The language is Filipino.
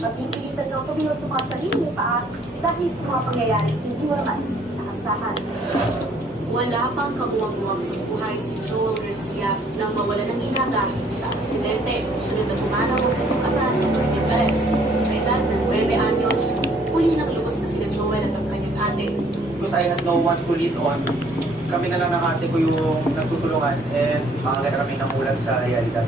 Pagpipilitan ng kumilos sa mga sarili pa dahil sa mga pangyayaring hindi naman naasahan. Wala pang kabuwang-buwang sa buhay si Joel Garcia nang mawala ng ina dahil sa aksidente. Sunod na pumanaw ang kanyang ama sa Pilipinas. Sa edad ng 9 anyos, huli nang lubos na sila Joel at ang kanyang ate. Because I had no one to lead on, kami na lang ng ate ko yung nagtutulungan and mga kami ng ulan sa realidad.